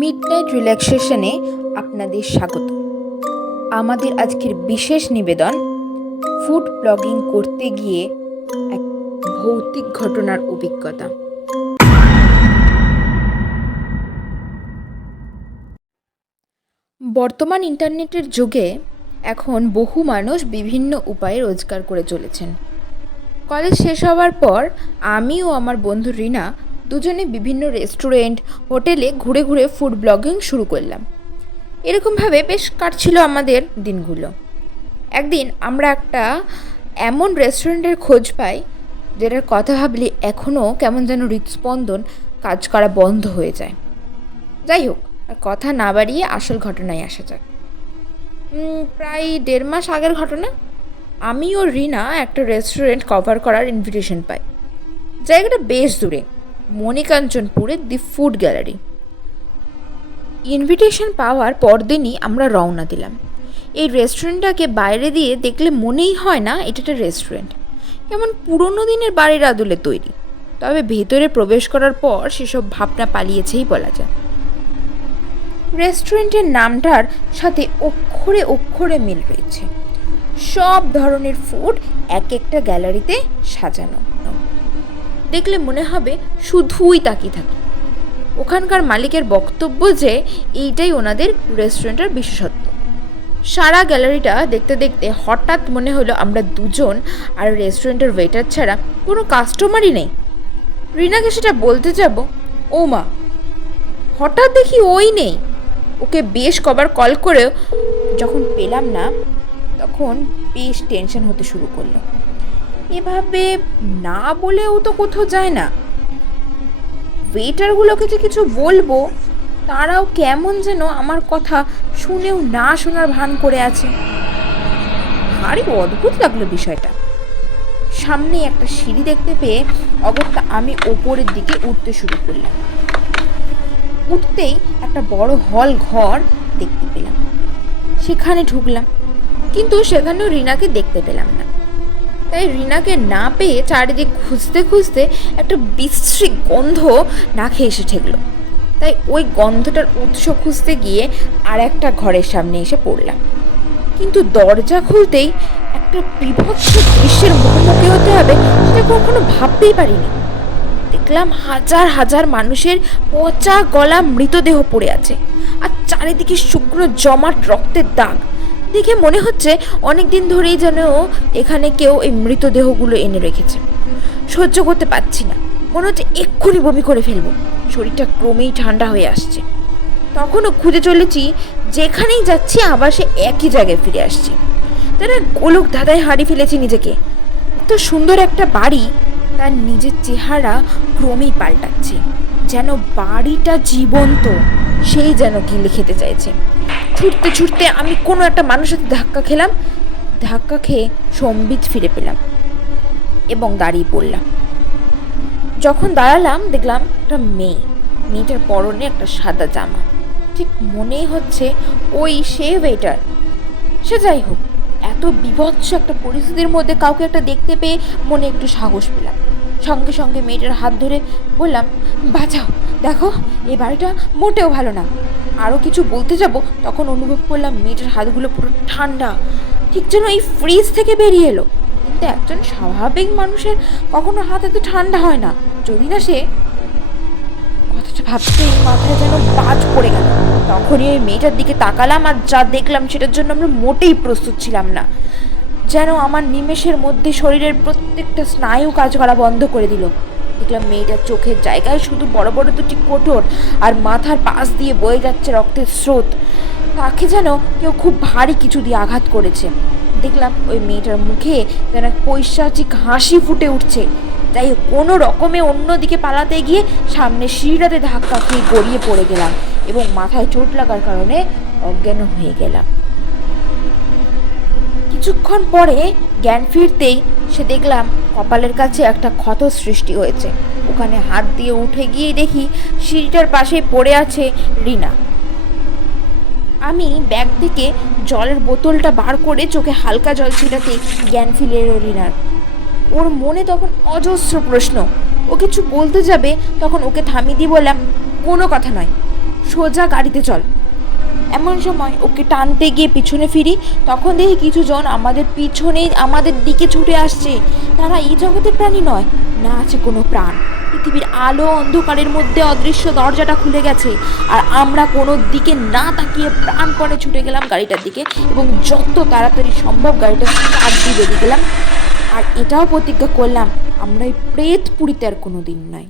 Midnight রিল্যাক্সেশনে আপনাদের স্বাগত। আমাদের আজকের বিশেষ নিবেদন ফুড ব্লগিং করতে গিয়ে এক ভৌতিক ঘটনার অভিজ্ঞতা। বর্তমান ইন্টারনেটের যুগে এখন বহু মানুষ বিভিন্ন উপায়ে রোজগার করে চলেছেন। কলেজ শেষ হওয়ার পর আমি ও আমার বন্ধু রিনা দুজনে বিভিন্ন রেস্টুরেন্ট, হোটেলে ঘুরে ঘুরে ফুড ব্লগিং শুরু করলাম। এরকমভাবে বেশ কাটছিল আমাদের দিনগুলো। একদিন আমরা একটা এমন রেস্টুরেন্টের খোঁজ পাই যেটার কথা ভাবলে এখনও কেমন যেন হৃদস্পন্দন কাজ করা বন্ধ হয়ে যায়। যাই হোক, আর কথা না বাড়িয়ে আসল ঘটনায় আসা যাক। প্রায় 1.5 মাস আগের ঘটনা। আমি ও রিনা একটা রেস্টুরেন্ট কভার করার ইনভিটেশন পাই। জায়গাটা বেশ দূরে, মণিকাঞ্চনপুরে দি ফুড গ্যালারি। ইনভিটেশন পাওয়ার পরদিনই আমরা রওনা দিলাম। এই রেস্টুরেন্টটাকে বাইরে দিয়ে দেখলে মনেই হয় না এটা একটা রেস্টুরেন্ট, কেমন পুরোনো দিনের বাড়ির আদলে তৈরি। তবে ভেতরে প্রবেশ করার পর সেসব ভাবনা পালিয়েছেই বলা যায়। রেস্টুরেন্টের নামটার সাথে অক্ষরে অক্ষরে মিল রয়েছে। সব ধরনের ফুড এক একটা গ্যালারিতে সাজানো, দেখলে মনে হবে শুধুই তাকিয়ে থাকে। ওখানকার মালিকের বক্তব্য যে এইটাই ওনাদের রেস্টুরেন্টের বিশেষত্ব। সারা গ্যালারিটা দেখতে দেখতে হঠাৎ মনে হলো আমরা দুজন, আর রেস্টুরেন্টের ওয়েটার ছাড়া কোনো কাস্টমারই নেই। রিনাকে সেটা বলতে যাব, ও মা, হঠাৎ দেখি ওই নেই। ওকে বেশ কবার কল করেও যখন পেলাম না, তখন বেশ টেনশন হতে শুরু করলো। এভাবে না বলেও তো কোথাও যায় না। ওয়েটারগুলোকে যে কিছু বলবো, তারাও কেমন যেন আমার কথা শুনেও না শোনার ভান করে আছে। ভারী অদ্ভুত লাগলো বিষয়টা। সামনে একটা সিঁড়ি দেখতে পেয়ে অগত্যা আমি ওপরের দিকে উঠতে শুরু করলাম। উঠতেই একটা বড় হল ঘর দেখতে পেলাম। সেখানে ঢুকলাম, কিন্তু সেখানেও রিনাকে দেখতে পেলাম না। তাই রিনাকে না পেয়ে চারিদিক খুঁজতে খুঁজতে একটা বিশ্রী গন্ধ নাকে এসে ঠেকলো। তাই ওই গন্ধটার উৎস খুঁজতে গিয়ে আর একটা ঘরের সামনে এসে পড়লাম। কিন্তু দরজা খুলতেই একটা বিভৎস দৃশ্যের মুখোমুখি হতে হবে সেটা কখনো ভাবতেই পারিনি। দেখলাম হাজার হাজার মানুষের পচা গলা মৃতদেহ পড়ে আছে, আর চারিদিকে শুকনো জমাট রক্তের দাগ। দেখে মনে হচ্ছে অনেক দিন ধরেই যেন এখানে কেউ এই মৃতদেহগুলো এনে রেখেছে। সহ্য করতে পারছি না, মনে হচ্ছে এক্ষুনি বমি করে ফেলবো। শরীরটা ক্রমেই ঠান্ডা হয়ে আসছে। তখনও খুঁজে চলেছি, যেখানেই যাচ্ছি আবার সে একই জায়গায় ফিরে আসছি। তারা গোলক ধাঁধায় হারিয়ে ফেলেছি নিজেকে। এত সুন্দর একটা বাড়ি, তার নিজের চেহারা ক্রমেই পাল্টাচ্ছে, যেন বাড়িটা জীবন্ত, সেই যেন গিলে খেতে চাইছে। ছুটতে ছুটতে আমি কোনো একটা মানুষের সাথে ধাক্কা খেলাম। ধাক্কা খেয়ে সম্বিত ফিরে পেলাম এবং দাঁড়িয়ে পড়লাম। যখন দাঁড়ালাম দেখলাম একটা মেয়েটার পরনে একটা সাদা জামা। ঠিক মনেই হচ্ছে ওই সে ওয়েটার। সে যাই হোক, এত বিভৎস একটা পরিস্থিতির মধ্যে কাউকে একটা দেখতে পেয়ে মনে একটু সাহস পেলাম। সঙ্গে সঙ্গে মেয়েটার হাত ধরে বললাম, বাঁচাও, দেখো এই বাড়িটা মোটেও ভালো না। আরও কিছু বলতে যাব, তখন অনুভব করলাম মেয়েটার হাতগুলো পুরো ঠান্ডা, ঠিক যেন এই ফ্রিজ থেকে বেরিয়ে এলো। কিন্তু একজন স্বাভাবিক মানুষের কখনো হাত এত ঠান্ডা হয় না, যদি না সে, কথাটা ভাবতেই মাথায় যেন বাজ পড়ে গেল। তখনই ওই মেয়েটার দিকে তাকালাম, আর যা দেখলাম সেটার জন্য আমরা মোটেই প্রস্তুত ছিলাম না। যেন আমার নিমেষের মধ্যে শরীরের প্রত্যেকটা স্নায়ু কাজ করা বন্ধ করে দিল। দেখলাম মেয়েটার চোখের জায়গায় শুধু বড় বড় দুটি কোটর, আর মাথার পাশ দিয়ে বয়ে যাচ্ছে রক্তের স্রোত। তাকে যেন কেউ খুব ভারী কিছু দিয়ে আঘাত করেছে। দেখলাম ওই মেয়েটার মুখে যেন পৈশাচিক হাসি ফুটে উঠছে। তাই কোনো রকমে অন্যদিকে পালাতে গিয়ে সামনে সিঁড়িটাতে ধাক্কা খেয়ে গড়িয়ে পড়ে গেলাম এবং মাথায় চোট লাগার কারণে অজ্ঞান হয়ে গেলাম। কিছুক্ষণ পরে জ্ঞান ফিরতেই সে দেখলাম কপালের কাছে একটা ক্ষত সৃষ্টি হয়েছে। ওখানে হাত দিয়ে উঠে গিয়ে দেখি সিঁড়িটার পাশে পড়ে আছে রিনা। আমি ব্যাগ থেকে জলের বোতলটা বার করে চোখে হালকা জল ছিটাতে জ্ঞান ফিরে এলো রিনার। ওর মনে তখন অজস্র প্রশ্ন। ও কিছু বলতে যাবে, তখন ওকে থামিয়ে দিয়ে বললাম, কোনো কথা নয়, সোজা গাড়িতে চল। এমন সময় ওকে টানতে গিয়ে পিছনে ফিরি, তখন দেখি কিছু জন আমাদের পিছনেই আমাদের দিকে ছুটে আসছে। তারা এই জগতের প্রাণী নয়, না আছে কোনো প্রাণ। পৃথিবীর আলো অন্ধকারের মধ্যে অদৃশ্য দরজাটা খুলে গেছে, আর আমরা কোনো দিকে না তাকিয়ে প্রাণপণে ছুটে গেলাম গাড়িটার দিকে, এবং যত তাড়াতাড়ি সম্ভব গাড়িটা স্টার্ট দিয়ে বেরিয়ে গেলাম। আর এটাও প্রতিজ্ঞা করলাম, আমরা এই প্রেতপুরীতে আর কোনো দিন নয়।